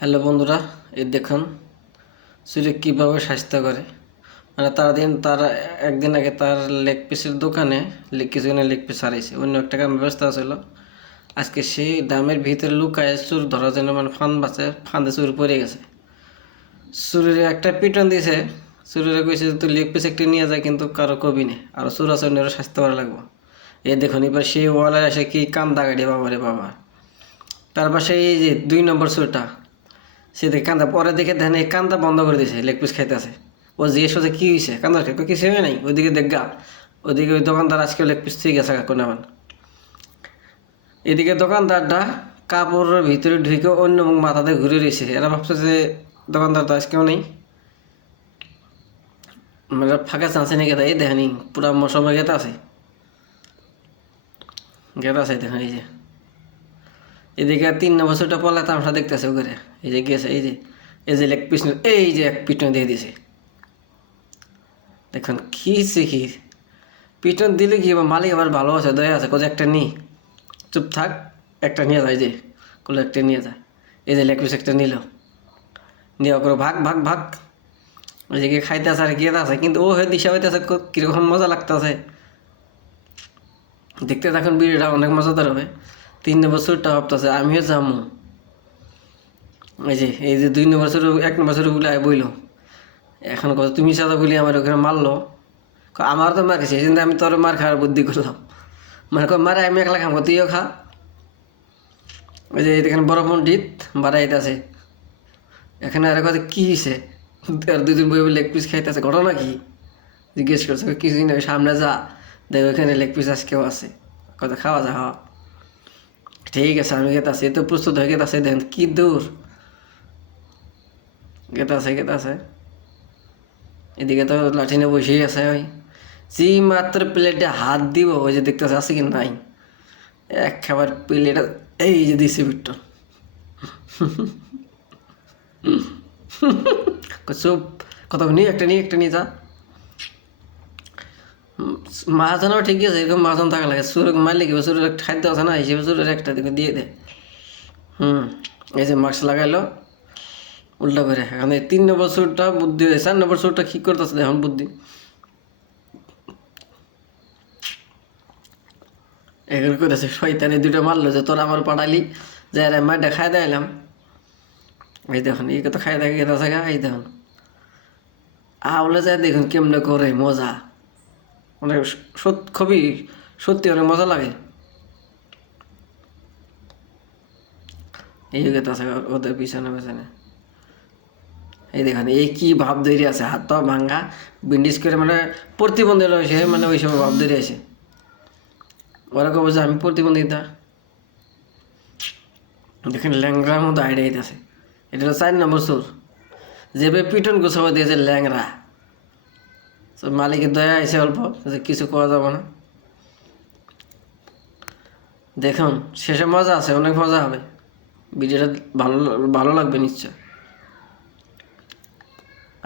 Hello বন্ধুরা এই দেখুন সূর্য কীভাবে স্বাস্থ্য করে। মানে তার দিন, তার একদিন আগে তার লেগ পিসের দোকানে লেগ কিছুদিন লেগ পিস হারাইছে। অন্য একটা কাম ব্যবস্থা ছিল আজকে সেই দামের ভিতরে লুকায় চুর ধরার জন্য মানে ফান বাঁচে ফান্দে চুর পড়ে গেছে। চুরের একটা পিটন দিছে। চুরের কইছে তুই লেগ পিস একটি নিয়ে যায় কিন্তু কারও কবি নেই। আর চুর আছে অন্যের স্বাস্থ্য করা লাগবো। এই দেখুন, এবার সেই ওয়ালে এসে কি কাম দাগাড়ি বাবা রে বাবা। তার পাশে এই যে দুই নম্বর চুরটা সে দেখে কান্দা, পরে দেখে দেখেন এই কান্দা বন্ধ করে দিয়েছে লেগ পিস খাইতেছে ও জিজ্ঞেস করছে, কী হয়েছে কান্দার খেয়ে কিছু হয় নাই, ওইদিকে দেখগা ওইদিকে ওই দোকানদার আজকে লেগ পিস ঠিক আছে কাকু নামান এদিকে দোকানদারটা কাপড়ের ভিতরে ঢুকে অন্য মাথাতে ঘুরে রয়েছে এরা ভাবছে যে দোকানদার তো আজকেও নেই। মানে ফাঁকা চান্সে নিয়ে গেতা এই দেখেনি পুরা মৌসুমে গেতা আছে। গেতা আছে দেখেন, এই যে। এদিকে তিন নম্বর ছুটা পলা তামসা দেখতেছে ওখানে। এই যে গেছে, এই যে এই যে লেগ পিছনে, এই যে এক পিটন দিয়ে দিছে। দেখুন, কি শিখি পিটন দিলে কি মালিক আবার ভালো আছে, দয়া আছে কোথাও একটা নি। চুপ থাক, একটা নিয়ে যায় যে কোলে একটা নিয়ে যায় এই যে লেগ পিস একটা নিল। নেওয়া করে ভাগ ভাগ ভাগ। ওই যে খাইতে আছে আর গিয়ে আছে কিন্তু ও হয়ে দিশা হইতেছে কীরকম মজা লাগতেছে। দেখতে থাকুন, ভিডিওটা অনেক মজাদার হবে। তিন নম্বর সুরটা ভাবতেছে আমিও যাব এই যে এই যে দুই নম্বর সুর এক নম্বর বলে বইল। এখন কথা তুমি সাদা বলি আমার ওখানে মারলো। আমার তো মার খেয়েছে কিন্তু আমি তোর মার খাওয়ার বুদ্ধি করলাম। মানে মারে আমি একলা খাম তুইও খা। ওই যে এখানে বড় পণ্ডিত বাড়াইতেছে এখানে আর কথা কী হয়েছে আর দুদিন বই লেগ পিস খাইতেছে ঘটনা কি জিজ্ঞেস করছে কয়, কিছুই না সামনে যা। দেখ ওখানে লেগ পিস আজকেও আছে। কথা খাওয়া যা খাওয়া। ঠিক আছে আমি গেতাছি তো প্রস্তুত হয়ে গেতাছে দেখেন কি দূর গেতাছে গেতাছে এদিকে তো লাঠিনে বসেই আছে ওই যে মাত্র প্লেটে হাত দিব ওই যে দেখতেছে আছে কি নাই এক খাবার প্লেট এই যে দিছে বিট্টু চুপ কত নিয়ে একটা নিয়ে একটা নিয়ে যা মাহাজনও ঠিক আছে এরকম মাহাজন থাকা লাগে সুর মারলে কি সুরের একটা খাদ্য আছে না হিসেবে সুরের একটা দিকে দিয়ে দে হুম এই যে মাস্ক লাগাইলো উল্টা করে এখন এই তিন নম্বর সুরটা বুদ্ধি হয়েছে চার নম্বর সুরটা কি করতেছে এখন বুদ্ধি এগুলো করেছে শয়তানি দুটো মারলো যে তোরা আমার পাঠালি যে আরে মাঠে খাই দিলাম এই দেখুন এই কথা খাই দেখে গেছে এই দেখুন আওলে যায় দেখুন কেমনে করে মজা মানে সত- খুবই সত্যি অনেক মজা লাগে। এই গেতে আছে ওদের পিছনে পিছনে। এই দেখেন, এই কি ভাব ধরে আছে হাত পা ভাঙ্গা বিন্ডিস করে মানে প্রতিবন্ধী রয়েছে মানে ওই সময় ভাব ধরে আছে। ওরা কবে আমি প্রতিবন্ধিতা দেখেন ল্যাংরার মতো আইডিয়া আছে। এটা চার নম্বর সুর। যেভাবে পিটন গোছাবো দিয়েছে ল্যাংরা তো মালিকের দয়া আছে অল্প কিছু করা যাবে না। দেখুন শেষে মজা আছে, অনেক মজা হবে। ভিডিওটা ভালো ভালো লাগবে নিশ্চয়।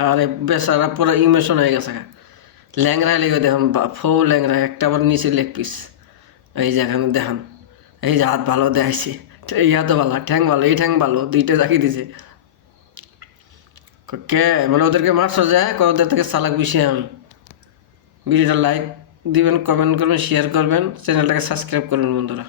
আর, বেচারা পুরো ইমোশন হয়ে গেছে ল্যাংরা লেগে দেখুন ফৌ ল্যাংরা একটা আবার নিচে লেগ পিস এই যে এখানে দেখান, এই যে হাত ভালো দেখাইছে। এই হাতও ভালো, ঠ্যাং ভালো, এই ঠ্যাং ভালো, দুইটা চাকিয়ে দিছে। কে মানে ওদেরকে মারছো যায় ওদের থেকে চালাক বেশি আমি। ভিডিওটা লাইক দিবেন কমেন্ট করবেন শেয়ার করবেন চ্যানেলটাকে সাবস্ক্রাইব করবেন বন্ধুরা।